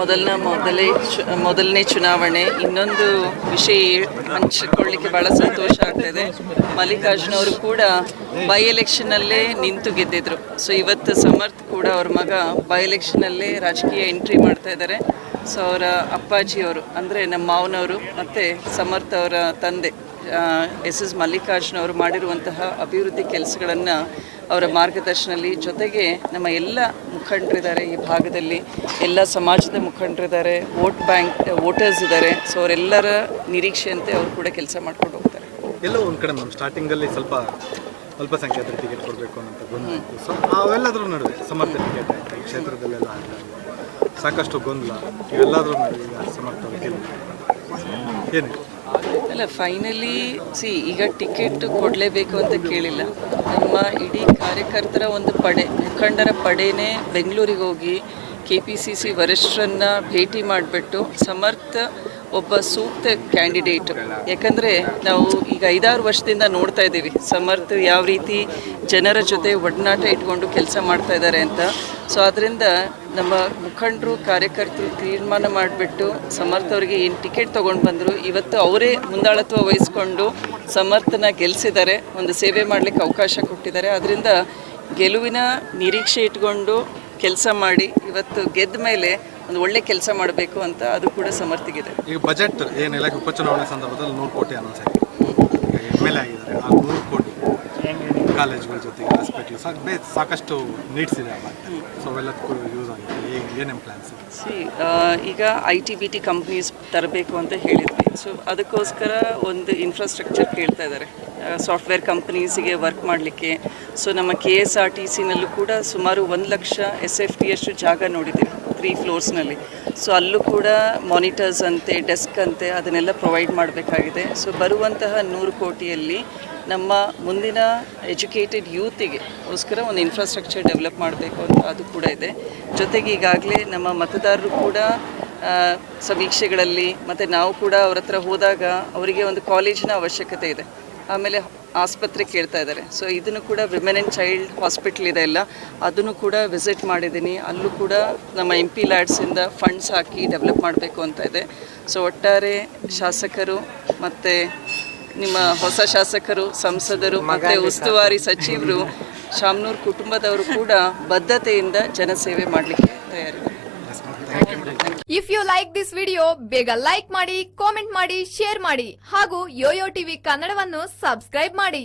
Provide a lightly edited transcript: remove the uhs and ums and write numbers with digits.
ಮೊದಲನೇ ಚುನಾವಣೆ. ಇನ್ನೊಂದು ವಿಷಯ ಹಂಚಿಕೊಳ್ಳಿಕ್ಕೆ ಬಹಳ ಸಂತೋಷ ಆಗ್ತಾಯಿದೆ. ಮಲ್ಲಿಕಾರ್ಜುನ್ ಅವರು ಕೂಡ ಬೈ ಎಲೆಕ್ಷನ್ನಲ್ಲೇ ನಿಂತು ಗೆದ್ದಿದ್ರು. ಸೊ ಇವತ್ತು ಸಮರ್ಥ್ ಕೂಡ ಅವ್ರ ಮಗ ಬೈ ಎಲೆಕ್ಷನ್ನಲ್ಲೇ ರಾಜಕೀಯ ಎಂಟ್ರಿ ಮಾಡ್ತಾ ಇದ್ದಾರೆ. ಸೊ ಅವರ ಅಪ್ಪಾಜಿಯವರು ಅಂದರೆ ನಮ್ಮ ಮಾವನವರು ಮತ್ತು ಸಮರ್ಥ್ ಅವರ ತಂದೆ ಎಸ್ ಮಲ್ಲಿಕಾರ್ಜುನ್ ಅವರು ಮಾಡಿರುವಂತಹ ಅಭಿವೃದ್ಧಿ ಕೆಲಸಗಳನ್ನು ಅವರ ಮಾರ್ಗದರ್ಶನದಲ್ಲಿ, ಜೊತೆಗೆ ನಮ್ಮ ಎಲ್ಲ ಮುಖಂಡರಿದ್ದಾರೆ ಈ ಭಾಗದಲ್ಲಿ, ಎಲ್ಲ ಸಮಾಜದ ಮುಖಂಡರಿದ್ದಾರೆ, ವೋಟರ್ಸ್ ಇದ್ದಾರೆ. ಸೊ ಅವರೆಲ್ಲರ ನಿರೀಕ್ಷೆಯಂತೆ ಅವರು ಕೂಡ ಕೆಲಸ ಮಾಡ್ಕೊಂಡು ಹೋಗ್ತಾರೆ. ಎಲ್ಲೋ ಒಂದು ಕಡೆ ನಾವು ಸ್ಟಾರ್ಟಿಂಗಲ್ಲಿ ಸ್ವಲ್ಪ ಅಲ್ಪಸಂಖ್ಯಾತರ ಟಿಕೆಟ್ ಕೊಡಬೇಕು ಅಂತ ಬಂದಿತ್ತು. ಸೊ ಅವೆಲ್ಲದರ ನಡುವೆ ಸಮರ್ಥ ಟಿಕೆಟ್ ಆಯಿತು, ಕ್ಷೇತ್ರದಲ್ಲೆಲ್ಲ ಸಾಕಷ್ಟು ಗೊಂದಲ, ಇವೆಲ್ಲದರ ನಡುವೆ ಈಗ ಸಮರ್ಥ ಏನು ಅಲ್ಲ, ಫೈನಲಿ ಈಗ ಟಿಕೆಟ್ ಕೊಡಲೇಬೇಕು ಅಂತ ಕೇಳಿಲ್ಲ. ನಮ್ಮ ಇಡೀ ಕಾರ್ಯಕರ್ತರ ಒಂದು ಪಡೆ, ಮುಖಂಡರ ಪಡೆನೇ ಬೆಂಗಳೂರಿಗೆ ಹೋಗಿ KPCC ವರಿಷ್ಠರನ್ನ ಭೇಟಿ ಮಾಡಿಬಿಟ್ಟು ಸಮರ್ಥ ಒಬ್ಬ ಸೂಕ್ತ ಕ್ಯಾಂಡಿಡೇಟ್. ಯಾಕಂದರೆ ನಾವು ಈಗ 5-6 ವರ್ಷದಿಂದ ನೋಡ್ತಾ ಇದ್ದೀವಿ ಸಮರ್ಥ ಯಾವ ರೀತಿ ಜನರ ಜೊತೆ ಒಡನಾಟ ಇಟ್ಕೊಂಡು ಕೆಲಸ ಮಾಡ್ತಾ ಇದ್ದಾರೆ ಅಂತ. ಸೊ ಆದ್ದರಿಂದ ನಮ್ಮ ಮುಖಂಡರು ಕಾರ್ಯಕರ್ತರು ತೀರ್ಮಾನ ಮಾಡಿಬಿಟ್ಟು ಸಮರ್ಥ ಅವರಿಗೆ ಏನು ಟಿಕೆಟ್ ತೊಗೊಂಡು ಬಂದರು, ಇವತ್ತು ಅವರೇ ಮುಂದಾಳತ್ವ ವಹಿಸ್ಕೊಂಡು ಸಮರ್ಥನ ಗೆಲ್ಲಿಸಿದ್ದಾರೆ, ಒಂದು ಸೇವೆ ಮಾಡಲಿಕ್ಕೆ ಅವಕಾಶ ಕೊಟ್ಟಿದ್ದಾರೆ. ಅದರಿಂದ ಗೆಲುವಿನ ನಿರೀಕ್ಷೆ ಇಟ್ಕೊಂಡು ಕೆಲಸ ಮಾಡಿ ಇವತ್ತು ಗೆದ್ದ ಮೇಲೆ ಒಂದು ಒಳ್ಳೆ ಕೆಲಸ ಮಾಡಬೇಕು ಅಂತ ಅದು ಕೂಡ ಸಮರ್ಥಿಗಿದೆ. ಈಗ ಬಜೆಟ್ ಏನಿಲ್ಲ, ಉಪಚುನಾವಣೆ ಸಂದರ್ಭದಲ್ಲಿ 100 ಕೋಟಿ ಅನೌನ್ಸ್ ಆಗಿದೆ. MLA ಆಗಿದ್ದಾರೆ, ಆ 100 ಕೋಟಿ ಕಾಲೇಜುಗಳ ಜೊತೆಗೆ ಹಾಸ್ಪಿಟಲ್ ಸಾಕಷ್ಟು ನೀಡ್ಸ್ ಇದೆ. ಸೊ ಅವೆಲ್ಲದಕ್ಕೂ ಯೂಸ್ ಆಗಿದೆ. ಏನೇನು ಪ್ಲ್ಯಾನ್ಸ್? ಈಗ IT-BT ಕಂಪ್ನೀಸ್ ತರಬೇಕು ಅಂತ ಹೇಳಿದ್ವಿ. ಸೊ ಅದಕ್ಕೋಸ್ಕರ ಒಂದು ಇನ್ಫ್ರಾಸ್ಟ್ರಕ್ಚರ್ ಕೇಳ್ತಾ ಇದ್ದಾರೆ, ಸಾಫ್ಟ್ವೇರ್ ಕಂಪ್ನೀಸಿಗೆ ವರ್ಕ್ ಮಾಡಲಿಕ್ಕೆ. ಸೊ ನಮ್ಮ KSRTCನಲ್ಲೂ ಕೂಡ ಸುಮಾರು 1 ಲಕ್ಷ SFT ಅಷ್ಟು ಜಾಗ ನೋಡಿದ್ದೀವಿ 3 ಫ್ಲೋರ್ಸ್ನಲ್ಲಿ. ಸೊ ಅಲ್ಲೂ ಕೂಡ ಮಾನಿಟರ್ಸ್ ಅಂತೆ, ಡೆಸ್ಕ್ ಅಂತೆ ಅದನ್ನೆಲ್ಲ ಪ್ರೊವೈಡ್ ಮಾಡಬೇಕಾಗಿದೆ. ಸೊ ಬರುವಂತಹ 100 ಕೋಟಿಯಲ್ಲಿ ನಮ್ಮ ಮುಂದಿನ ಎಜುಕೇಟೆಡ್ ಯೂತಿಗೋಸ್ಕರ ಒಂದು ಇನ್ಫ್ರಾಸ್ಟ್ರಕ್ಚರ್ ಡೆವಲಪ್ ಮಾಡಬೇಕು ಅಂತ ಅದು ಕೂಡ ಇದೆ. ಜೊತೆಗೆ ಈಗಾಗಲೇ ನಮ್ಮ ಮತದಾರರು ಕೂಡ ಸಮೀಕ್ಷೆಗಳಲ್ಲಿ ಮತ್ತು ನಾವು ಕೂಡ ಅವ್ರ ಹತ್ರ ಹೋದಾಗ ಅವರಿಗೆ ಒಂದು ಕಾಲೇಜಿನ ಅವಶ್ಯಕತೆ ಇದೆ, ಆಮೇಲೆ ಆಸ್ಪತ್ರೆ ಕೇಳ್ತಾ ಇದ್ದಾರೆ. ಸೊ ಇದನ್ನು ಕೂಡ ವಿಮೆನ್ ಆ್ಯಂಡ್ ಚೈಲ್ಡ್ ಹಾಸ್ಪಿಟಲ್ ಇದೆ ಎಲ್ಲ, ಅದನ್ನು ಕೂಡ ವಿಸಿಟ್ ಮಾಡಿದ್ದೀನಿ. ಅಲ್ಲೂ ಕೂಡ ನಮ್ಮ MP ಲ್ಯಾಡ್ಸಿಂದ ಫಂಡ್ಸ್ ಹಾಕಿ ಡೆವಲಪ್ ಮಾಡಬೇಕು ಅಂತ ಇದೆ. ಸೊ ಒಟ್ಟಾರೆ ಶಾಸಕರು ಮತ್ತು ನಿಮ್ಮ ಹೊಸ ಶಾಸಕರು, ಸಂಸದರು ಮತ್ತು ಉಸ್ತುವಾರಿ ಸಚಿವರು, ಶಾಮನೂರು ಕುಟುಂಬದವರು ಕೂಡ ಬದ್ಧತೆಯಿಂದ ಜನಸೇವೆ ಮಾಡಲಿಕ್ಕೆ ತಯಾರಿದೆ. If you like this video, ಬೇಗ ಲೈಕ್ ಮಾಡಿ, ಕಾಮೆಂಟ್ ಮಾಡಿ, ಶೇರ್ ಮಾಡಿ ಹಾಗೂ ಯೋಯೋ ಟಿವಿ ಕನ್ನಡವನ್ನು ಸಬ್ಸ್ಕ್ರೈಬ್ ಮಾಡಿ.